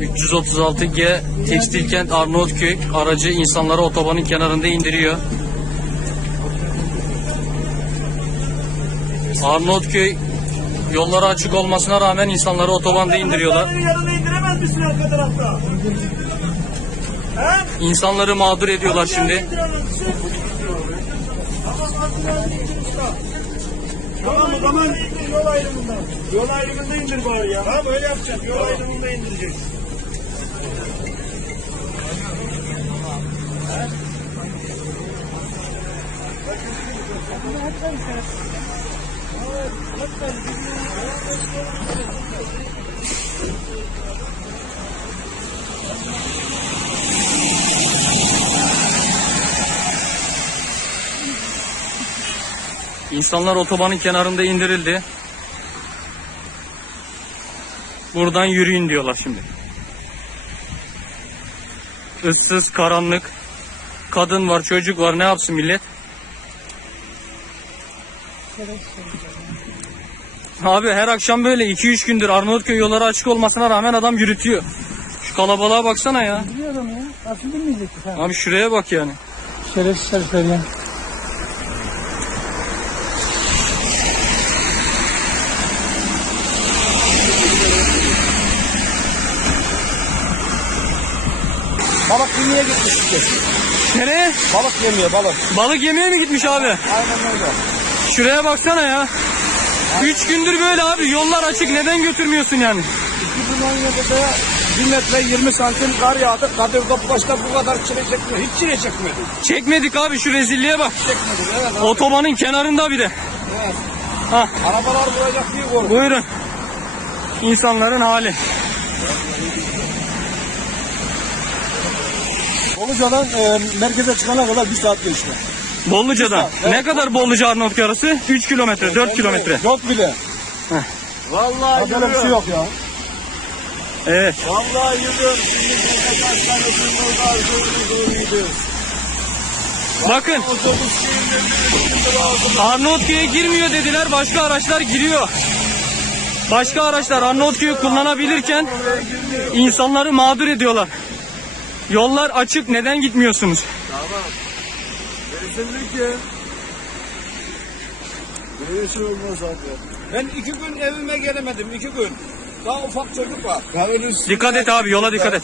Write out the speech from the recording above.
336G Tekstilkent Arnavutköy aracı insanları otobanın kenarında indiriyor. Arnavutköy yolları açık olmasına rağmen insanları otobanda indiriyorlar. İnsanları mağdur ediyorlar şimdi. Tamam o zaman yol ayrımında. Yol ayrımında indir bari ya. Tamam öyle yapacağım. Yol ayrımında indireceksin. İnsanlar otobanın kenarında indirildi. Buradan yürüyün diyorlar şimdi. Issız, karanlık. Kadın var, çocuk var. Ne yapsın millet? Abi her akşam böyle 2-3 gündür Arnavutköy yolları açık olmasına rağmen adam yürütüyor. Şu kalabalığa baksana ya. Biliyorum ya. Nasıl bilmeyecek ki sen? Abi şuraya bak yani. Şerefsiz herifler ya. Balık yemeye gitmiş işte. Nereye? Balık yemiyor balık. Balık yemeye mi gitmiş abi? Aynen öyle. Şuraya baksana ya. Üç gündür böyle abi. Yollar açık. Neden götürmüyorsun yani? 2017'de 1 metre 20 santim kar yağdı. Kadir Topbaş'ta bu kadar çile çekmiyor. Hiç çile çekmedi. Çekmedik abi şu rezilliğe bak. Çekmedi. Evet abi. Otobanın kenarında bir de. Evet. Ha, Arabalar vuracak diye korkuyor. buyurun. İnsanların hali. Boluca'dan e, merkeze çıkana kadar bir saat geçti. Bolluca'da. Ne kadar Bolluca Arnavutköy arası? 3 kilometre, 4 kilometre. Yok bile. Vallahi Böyle bir şey yok ya. Evet. Vallahi yürüyorum. Şimdi burada kaç tane var. Zor zoruydu. Bakın Arnavutköy'e girmiyor dediler. Başka araçlar giriyor. Başka araçlar Arnavutköy'ü kullanabilirken insanları mağdur ediyorlar. Yollar açık. Neden gitmiyorsunuz? Kesinlikle. Böyle şey olmaz abi. Ben iki gün evime gelemedim. iki gün. Daha ufak çocuk var. Kahvenin Dikkat et abi yola dikkat et.